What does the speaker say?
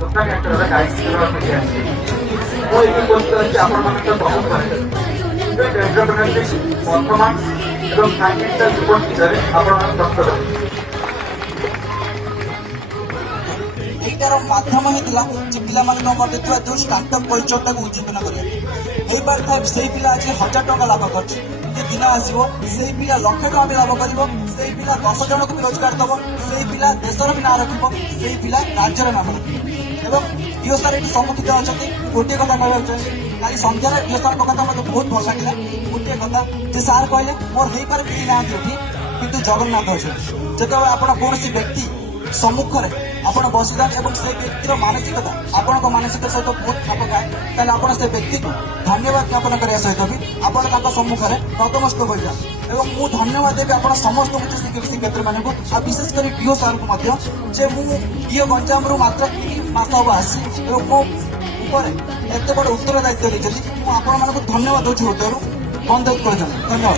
ତଥାପି ଅଞ୍ଚଳରେ ଦାୟିତ୍ୱ ନେବାକୁ ଦିଆଯାଇଛି। ମୁଁ ଏଠି ଉପସ୍ଥିତ ଅଛି ଆପଣମାନଙ୍କ ସମ୍ମୁଖରେ ଏଣ୍ଟରପ୍ରେନରସିପ୍ ପରଫର୍ମାନ୍ସ ଏବଂ ଫାଇନାନ୍ସିଆଲ ରିପୋର୍ଟ ବିଷୟରେ ଆପଣମାନେ ପ୍ରସ୍ତୁତ କରିବେ। ଏଇଟାର ମାଧ୍ୟମ ହେଇଥିଲା ଯେ ପିଲାମାନଙ୍କ ମଧ୍ୟରେ ଥିବା ଯେଉଁ ଷ୍ଟାର୍ଟଅପ୍ କଲଚରଟାକୁ ଉଜ୍ଜୀବନ କରିବା ହେଇପାରିଥାଏ। ସେଇ ପିଲା ଆଜି 1000 ଟଙ୍କା ଲାଭ କରୁଛି, କିନ୍ତୁ ଦିନ ଆସିବ ସେଇ ପିଲା ଲକ୍ଷ ଟଙ୍କା ବି ଲାଭ କରିବ, ସେଇ ପିଲା 10 ଜଣକୁ ବି ରୋଜଗାର ଦବ, ସେଇ ପିଲା ଦେଶର ବି ନାଁ ରଖିବ, ସେଇ ପିଲା ରାଜ୍ୟର ନାମ ରଖିବ। ଏବଂ ଡିଓ ସାର୍ ଏଠି ସମ୍ମୁଖିତ ଅଛନ୍ତି। ଗୋଟିଏ କଥା କହିବାକୁ ଚାହିଁବି, କାଲି ସନ୍ଧ୍ୟାରେ ଡିଓ ସାର୍ଙ୍କ କଥା ମୋତେ ବହୁତ ଭଲ ଲାଗିଲା। ଗୋଟିଏ କଥା ଯେ ସାର୍ କହିଲେ ମୋର ହେଇପାରେ କେହି ନାହାନ୍ତି ଏଠି, କିନ୍ତୁ ଜଗନ୍ନାଥ ଅଛନ୍ତି। ଯେତେବେଳେ ଆପଣ କୌଣସି ବ୍ୟକ୍ତି ସମ୍ମୁଖରେ ଆପଣ ବସିଯାନ୍ତି ଏବଂ ସେ ବ୍ୟକ୍ତିର ମାନସିକତା ଆପଣଙ୍କ ମାନସିକତା ସହିତ ବହୁତ ଖାପ ଖାଏ, ତାହେଲେ ଆପଣ ସେ ବ୍ୟକ୍ତିକୁ ଧନ୍ୟବାଦ ଜ୍ଞାପନ କରିବା ସହିତ ବି ଆପଣ ତାଙ୍କ ସମ୍ମୁଖରେ ନତମସ୍ତକ ହୋଇଯାନ୍ତି। ଏବଂ ମୁଁ ଧନ୍ୟବାଦ ଦେବି ଆପଣ ସମସ୍ତ ଉଚ୍ଚ ଶିକ୍ଷୟିତ୍ରୀମାନଙ୍କୁ, ଆଉ ବିଶେଷ କରି ଡିଓ ସାର୍ଙ୍କୁ ମଧ୍ୟ, ଯେ ମୁଁ ଡିଓ ଗଞ୍ଜାମରୁ ମାତ୍ର 3 ମାସ ହବ ଆସିଛି ଏବଂ ମୋ ଉପରେ ଏତେ ବଡ଼ ଉତ୍ତରଦାୟିତ୍ୱ ଦେଇଛନ୍ତି। ମୁଁ ଆପଣମାନଙ୍କୁ ଧନ୍ୟବାଦ ଦେଉଛି ହୃଦୟରୁ। ବନ୍ଦ କରୁଛନ୍ତି। ଧନ୍ୟବାଦ।